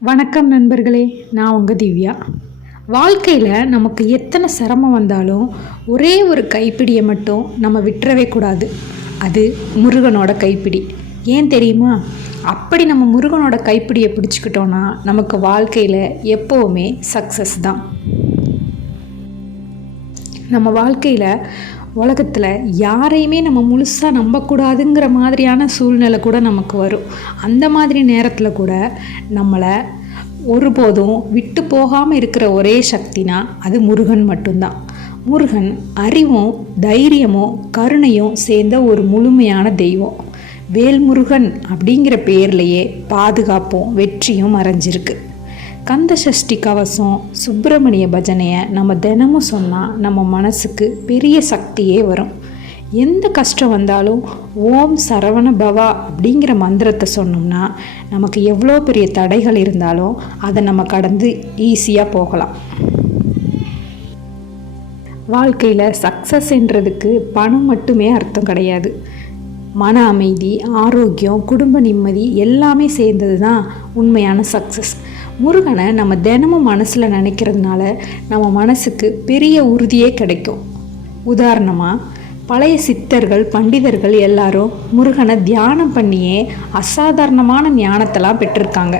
வணக்கம் நண்பர்களே நான் உங்கள் திவ்யா. வாழ்க்கையில் நமக்கு எத்தனை சிரமம் வந்தாலும் ஒரே ஒரு கைப்பிடியை மட்டும் நம்ம விட்டுறவே கூடாது. அது முருகனோட கைப்பிடி. ஏன் தெரியுமா? அப்படி நம்ம முருகனோட கைப்பிடியை பிடிச்சிக்கிட்டோன்னா நமக்கு வாழ்க்கையில் எப்போவுமே சக்ஸஸ் தான். நம்ம வாழ்க்கையில் உலகத்தில் யாரையுமே நம்ம முழுசாக நம்பக்கூடாதுங்கிற மாதிரியான சூழ்நிலை கூட நமக்கு வரும். அந்த மாதிரி நேரத்தில் கூட நம்மளை ஒருபோதும் விட்டு போகாமல் இருக்கிற ஒரே சக்தினா அது முருகன் மட்டும்தான். முருகன் அறிவும் தைரியமும் கருணையும் சேர்ந்த ஒரு முழுமையான தெய்வம். வேல்முருகன் அப்படிங்கிற பேர்லேயே பாதுகாப்பும் வெற்றியும் மறைஞ்சிருக்கு கந்த சஷ்டி கவசம் சுப்பிரமணிய பஜனையை நம்ம தினமும் சொன்னால் நம்ம மனசுக்கு பெரிய சக்தியே வரும். எந்த கஷ்டம் வந்தாலும் ஓம் சரவண பவா அப்படிங்கிற மந்திரத்தை சொன்னோம்னா நமக்கு எவ்வளோ பெரிய தடைகள் இருந்தாலும் அதை நம்ம கடந்து ஈஸியாக போகலாம். வாழ்க்கையில் சக்ஸஸ்ன்றதுக்கு பணம் மட்டுமே அர்த்தம் கிடையாது. மன அமைதி ஆரோக்கியம் குடும்ப நிம்மதி எல்லாமே சேர்ந்தது தான் உண்மையான சக்ஸஸ் முருகனை நம்ம தினமும் மனசில் நினைக்கிறதுனால நம்ம மனசுக்கு பெரிய உறுதியே கிடைக்கும். உதாரணமாக பழைய சித்தர்கள் பண்டிதர்கள் எல்லாரும் முருகனை தியானம் பண்ணியே அசாதாரணமான ஞானத்தெல்லாம் பெற்றிருக்காங்க.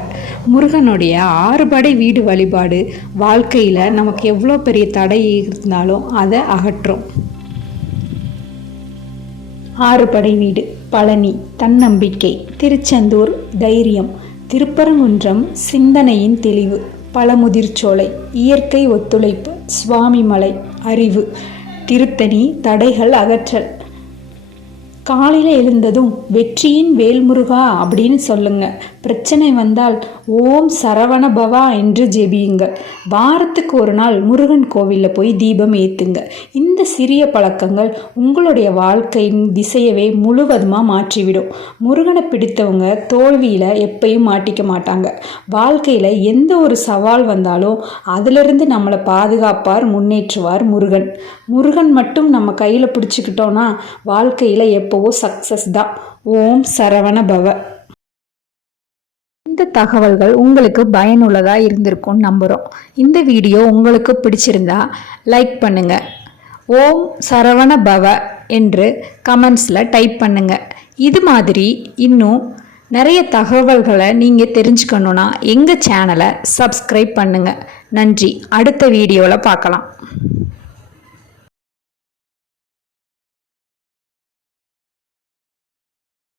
முருகனுடைய ஆறுபடை வீடு வழிபாடு வாழ்க்கையில் நமக்கு எவ்வளோ பெரிய தடை இருந்தாலும் அதை அகற்றும். ஆறுபடை வீடு பழனி தன்னம்பிக்கை திருச்செந்தூர் தைரியம் திருப்பரங்குன்றம் சிந்தனையின் தெளிவு பழமுதிர்ச்சோலை இயற்கை ஒத்துழைப்பு சுவாமிமலை அறிவு திருத்தணி தடைகள் அகற்றல். காலையில் எழுந்ததும் வெற்றியின் வேல்முருகா அப்படின்னு சொல்லுங்க. பிரச்சனை வந்தால் ஓம் சரவண பவா என்று ஜெபியுங்கள் வாரத்துக்கு ஒரு நாள் முருகன் கோவிலில் போய் தீபம் ஏற்றுங்க இந்த சிறிய பழக்கங்கள் உங்களுடைய வாழ்க்கையின் திசையவே முழுவதுமாக மாற்றிவிடும். முருகனை பிடித்தவங்க தோல்வியில் எப்பயும் மாட்டிக்க மாட்டாங்க. வாழ்க்கையில் எந்த ஒரு சவால் வந்தாலும் அதிலிருந்து நம்மளை பாதுகாப்பார் முன்னேற்றுவார் முருகன். முருகன் மட்டும் நம்ம கையில் பிடிச்சிக்கிட்டோன்னா வாழ்க்கையில் எப்போவோ சக்ஸஸ் தான் ஓம் சரவண பவ. இந்த தகவல்கள் உங்களுக்கு பயனுள்ளதாக இருந்திருக்கும்னு நம்புகிறோம் இந்த வீடியோ உங்களுக்கு பிடிச்சிருந்தா லைக் பண்ணுங்க. ஓம் சரவண பவ என்று கமெண்ட்ஸில் டைப் பண்ணுங்க. இது மாதிரி இன்னும் நிறைய தகவல்களை நீங்கள் தெரிஞ்சுக்கணுன்னா எங்கள் சேனலை சப்ஸ்கிரைப் பண்ணுங்கள் நன்றி. அடுத்த வீடியோவில் பார்க்கலாம்.